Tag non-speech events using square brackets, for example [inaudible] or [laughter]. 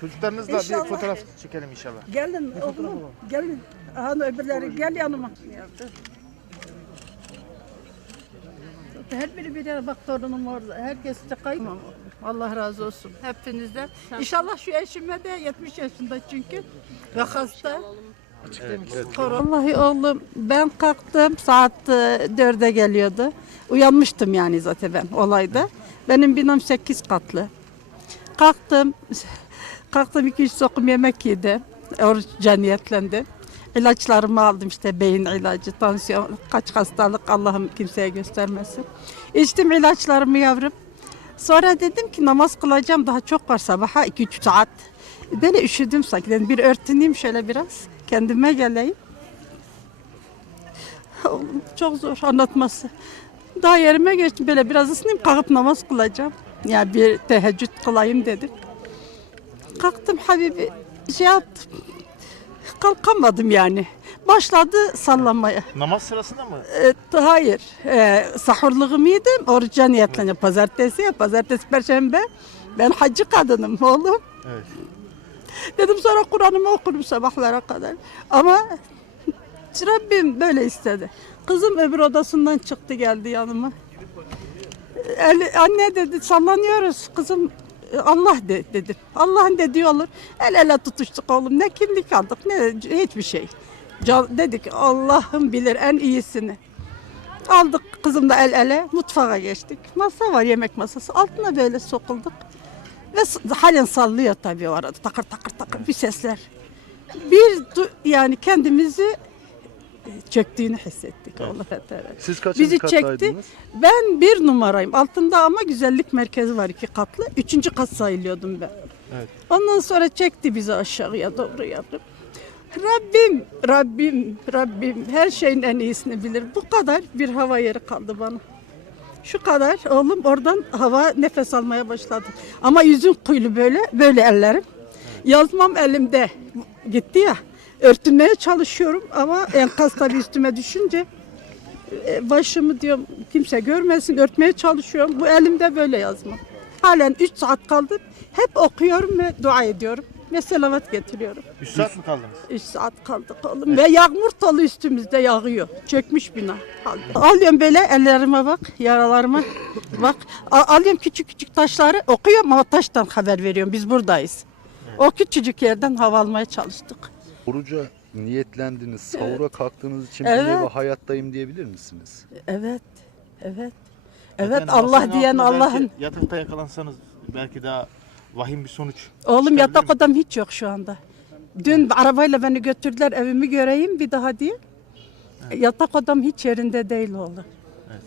Çocuklarınızla İnşallah. bir fotoğraf çekelim inşallah. Gelin oğlum, gelin. Aha öbürleri gel yanıma. Her biri bir yere bak torunum orada. Herkes de kaymam. Allah razı olsun hepinizden. İnşallah şu eşime de 70 yaşında çünkü ve hasta. Vallahi oğlum ben kalktım saat e, 4'e geliyordu. Uyanmıştım yani zaten ben olayda. Benim binam 8 katlı. Kalktım. Kalktım iki üç sokum yemek yedim. Oruca niyetlendim. İlaçlarımı aldım işte beyin ilacı, tansiyon, kaç hastalık Allah'ım kimseye göstermesin. İçtim ilaçlarımı yavrum. Sonra dedim ki namaz kılacağım daha çok var sabaha 2-3 saat. Böyle üşüdüm sanki. Dedim bir örtüneyim şöyle biraz. Kendime geleyim. Çok zor anlatması. Daha yerime geçtim böyle biraz ısınayım kalkıp namaz kılacağım. Ya bir teheccüd kılayım dedim. Kalktım Habibi şey yaptım. Kalkamadım yani. Başladı sallamaya. Namaz sırasında mı? E, hayır. E, sahurluğumu yedim. Oruca niyetleniyor. Pazartesi ya. Pazartesi, perşembe. Ben hacı kadınım oğlum. Evet. Dedim sonra Kur'an'ımı okurum sabahlara kadar. Ama [laughs] Rabbim böyle istedi. Kızım öbür odasından çıktı geldi yanıma. Anne dedi sallanıyoruz kızım Allah de, dedim. Allah'ın dediği olur. El ele tutuştuk oğlum. Ne kimlik aldık ne hiçbir şey. Can, dedik Allah'ım bilir en iyisini. Aldık kızımla el ele mutfağa geçtik. Masa var yemek masası. Altına böyle sokulduk. Ve halen sallıyor tabii o arada. Takır takır takır bir sesler. Bir yani kendimizi e, çöktüğünü hissettik Allah Teala. Siz kaçıncı Bizi çekti. Ben bir numarayım. Altında ama güzellik merkezi var iki katlı. Üçüncü kat sayılıyordum ben. Evet. Ondan sonra çekti bizi aşağıya doğru yavrum. Rabbim, Rabbim, Rabbim her şeyin en iyisini bilir. Bu kadar bir hava yeri kaldı bana. Şu kadar oğlum oradan hava nefes almaya başladı. Ama yüzüm kuyulu böyle, böyle ellerim. Yazmam elimde gitti ya. Örtünmeye çalışıyorum ama enkaz tabii üstüme düşünce e, başımı diyorum kimse görmesin örtmeye çalışıyorum. Bu elimde böyle yazmam. Halen 3 saat kaldı. Hep okuyorum ve dua ediyorum. Ve selavat getiriyorum. 3 saat mi kaldınız? 3 saat kaldık oğlum. Ve yağmur tolu üstümüzde yağıyor. Çökmüş bina. Alıyorum böyle ellerime bak, yaralarıma bak. Alıyorum küçük küçük taşları okuyorum ama taştan haber veriyorum. Biz buradayız. O küçücük yerden hava almaya çalıştık. Oruca niyetlendiniz, sahura kalktığınız için Evet. bir nevi hayattayım diyebilir misiniz? Evet. Evet. Evet namazın Allah diyen Allah'ın. Yatakta yakalansanız belki daha vahim bir sonuç. Oğlum yatak mi? odam hiç yok şu anda. Dün arabayla beni götürdüler evimi göreyim bir daha diye. Yatak odam hiç yerinde değil oğlum.